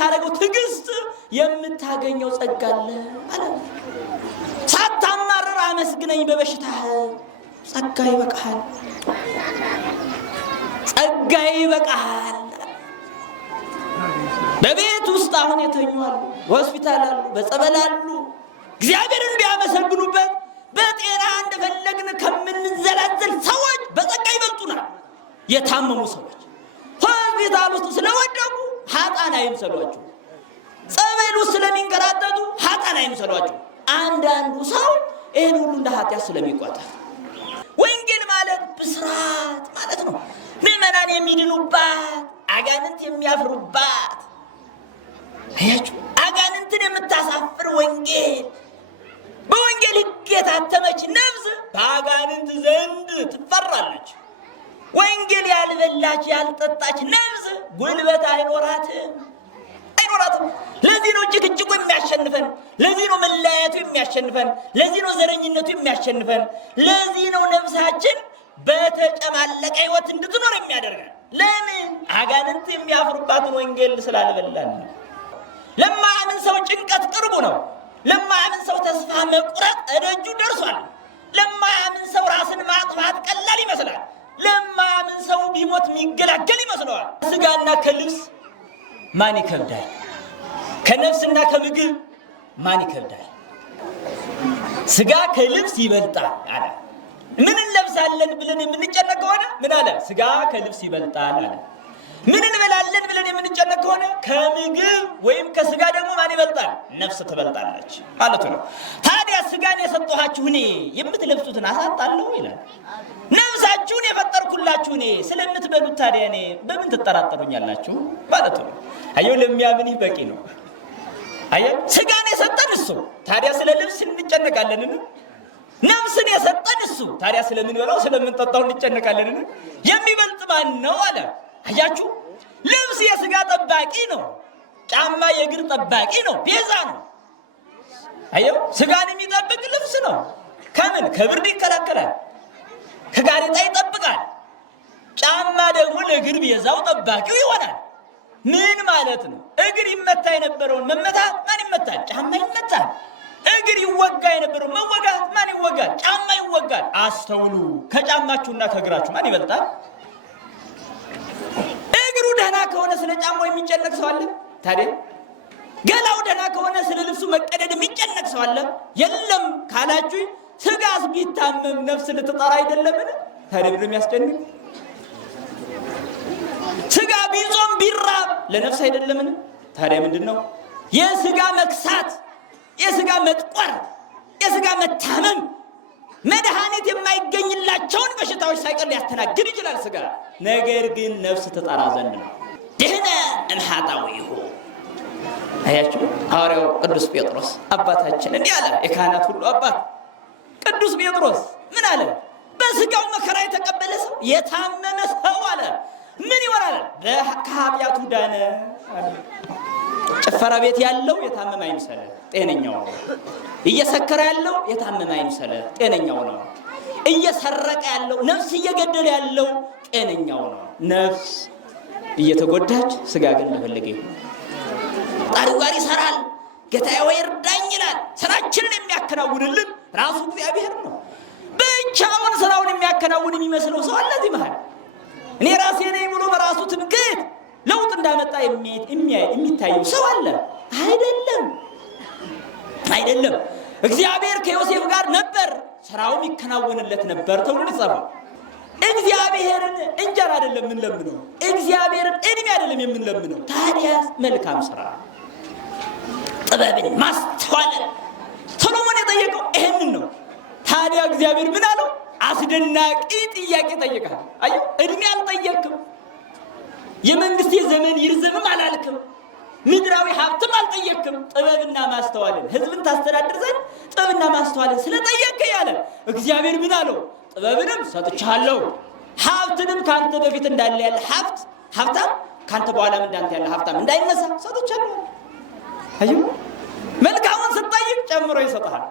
በምታረገው ትዕግስት የምታገኘው ጸጋ አለ አለ። ሳታማርር አመስግነኝ በበሽታህ፣ ጸጋ ይበቃል፣ ጸጋ ይበቃል። በቤት ውስጥ አሁን የተኙ አሉ፣ ሆስፒታል አሉ፣ በጸበል አሉ። እግዚአብሔርን ቢያመሰግኑበት በጤና እንደፈለግን ከምንዘላዘል ሰዎች በጸጋ ይበልጡናል። የታመሙ ሰዎች ሆስፒታል ውስጥ ስለወደቁ ኃጥአን አይምሰሏቸው፣ ጸበል ውስጥ ስለሚንከራተቱ ኃጥአን አይምሰሏቸው። አንዳንዱ ሰው ይህን ሁሉ እንደ ኃጢአት ስለሚቆጠር፣ ወንጌል ማለት ብስራት ማለት ነው። ምዕመናን የሚድኑባት፣ አጋንንት የሚያፍሩባት፣ አያችሁ፣ አጋንንትን የምታሳፍር ወንጌል። በወንጌል ሕግ የታተመች ነፍስ በአጋንንት ዘንድ ትፈራለች። ወንጌል ያልበላች ያልጠጣች ነፍስ ጉልበት አይኖራትም። ለዚህ ነው ጭቅጭቁ የሚያሸንፈን፣ ለዚህ ነው መለያየቱ የሚያሸንፈን፣ ለዚህ ነው ዘረኝነቱ የሚያሸንፈን፣ ለዚህ ነው ነፍሳችን በተጨማለቀ ሕይወት እንድትኖር የሚያደርገን። ለምን? አጋንንት የሚያፍሩባትን ወንጌል ስላልበላን። ለማያምን ሰው ጭንቀት ቅርቡ ነው። ለማያምን ሰው ተስፋ መቁረጥ እደጁ ደርሷል። ለማያምን ሰው ራስን ማጥፋት ቀላል ይመስላል። ለማያምን ሰው ቢሞት የሚገላገል ይመስለዋል። ስጋና ከልብስ ማን ይከብዳል? ከነፍስና ከምግብ ማን ይከብዳል? ስጋ ከልብስ ይበልጣል አለ። ምን እንለብሳለን ብለን የምንጨነቅ ከሆነ ምን አለ? ስጋ ከልብስ ይበልጣል አለ። ምን እንበላለን ብለን የምንጨነቅ ከሆነ ከምግብ ወይም ከስጋ ደግሞ ማን ይበልጣል? ነፍስ ትበልጣለች ማለቱ ነው። ታዲያ ስጋን የሰጠኋችሁ እኔ የምትለብሱትን አሳጣለሁ ይላል። ነፍሳችሁን የፈጠርኩላችሁ እኔ ስለምትበሉት ታዲያ እኔ በምን ትጠራጠሩኛላችሁ ማለቱ ነው። አየው፣ ለሚያምን ይህ በቂ ነው። አየው፣ ስጋን የሰጠን እሱ፣ ታዲያ ስለ ልብስ እንጨነቃለንን? ነፍስን የሰጠን እሱ፣ ታዲያ ስለምንበላው ስለምንጠጣው እንጨነቃለንን? የሚበልጥ ማን ነው አለ። አያችሁ፣ ልብስ የስጋ ጠባቂ ነው። ጫማ የእግር ጠባቂ ነው፣ ቤዛ ነው። አየው፣ ስጋን የሚጠብቅ ልብስ ነው። ከምን? ከብርድ ይከላከላል፣ ከጋሬጣ ይጠብቃል። ጫማ ደግሞ ለእግር ቤዛው ጠባቂው ይሆናል። ምን ማለት ነው? እግር ይመታ የነበረውን መመታት ማን ይመታል? ጫማ ይመታል። እግር ይወጋ የነበረው መወጋት ማን ይወጋል? ጫማ ይወጋል። አስተውሉ፣ ከጫማችሁና ከእግራችሁ ማን ይበልጣል? እግሩ ደህና ከሆነ ስለ ጫማው የሚጨነቅ ሰው አለ? ታዲያ ገላው ደህና ከሆነ ስለ ልብሱ መቀደድ የሚጨነቅ ሰው አለ? የለም ካላችሁ፣ ስጋስ ቢታመም ነፍስ ልትጠራ አይደለምን? ታዲያ ምንም የሚያስጨንቅ? ስጋ ቢጾም ቢራብ ለነፍስ አይደለምን? ታዲያ ምንድን ነው? የስጋ መክሳት፣ የስጋ መጥቆር፣ የስጋ መታመም መድኃኒት የማይገኝላቸውን በሽታዎች ሳይቀር ሊያስተናግድ ይችላል ስጋ። ነገር ግን ነፍስ ትጠራ ዘንድ ነው። ድህነ እምኃጣውኢሁ። አያችሁ፣ ሐዋርያው ቅዱስ ጴጥሮስ አባታችን እንዲህ አለ። የካህናት ሁሉ አባት ቅዱስ ጴጥሮስ ምን አለ? በስጋው መከራ የተቀበለ ሰው የታመመ ሰው አለ ምን ይሆናል? ከኃጢአቱ ዳነ። ጭፈራ ቤት ያለው የታመመ አይምሰለ፣ ጤነኛው ነው። እየሰከረ ያለው የታመመ አይምሰለ፣ ጤነኛው ነው። እየሰረቀ ያለው፣ ነፍስ እየገደለ ያለው ጤነኛው ነው። ነፍስ እየተጎዳች ስጋ ግን እንደፈለገ ይሁን። ጣሪው ጋር ይሰራል። ጌታዬ ወይ እርዳኝ ይላል። ስራችንን የሚያከናውንልን ራሱ እግዚአብሔር ነው። ብቻውን ስራውን የሚያከናውን የሚመስለው ሰው አለ እዚህ መሃል። እኔ ራሴ ነኝ ብሎ በራሱ ትምክህት ለውጥ እንዳመጣ የሚታየው ሰው አለ። አይደለም። እግዚአብሔር ከዮሴፍ ጋር ነበር፣ ስራውም ይከናወንለት ነበር ተብሎ ይጻፋል። እግዚአብሔርን እንጀራ አይደለም የምንለምነው፣ እግዚአብሔርን እድሜ አይደለም የምንለምነው። ታዲያ መልካም ስራ፣ ጥበብን፣ ማስተዋልን ሰሎሞን የጠየቀው ይሄንን ነው። ታዲያ እግዚአብሔር ምን አለው? አስደናቂ ጥያቄ ጠየቃል። አየው፣ እድሜ አልጠየቅም፣ የመንግስቴ ዘመን ይርዘምም አላልክም፣ ምድራዊ ሀብትም አልጠየቅም። ጥበብና ማስተዋልን ህዝብን ታስተዳድር ዘንድ ጥበብና ማስተዋልን ስለጠየቅ ያለ እግዚአብሔር ምን አለው? ጥበብንም ሰጥቻለሁ፣ ሀብትንም ካንተ በፊት እንዳለ ያለ ሀብታም ካንተ በኋላም እንዳንተ ያለ ሀብታም እንዳይነሳ ሰጥቻለሁ። አየው፣ መልካሙን ስትጠይቅ ጨምሮ ይሰጣል።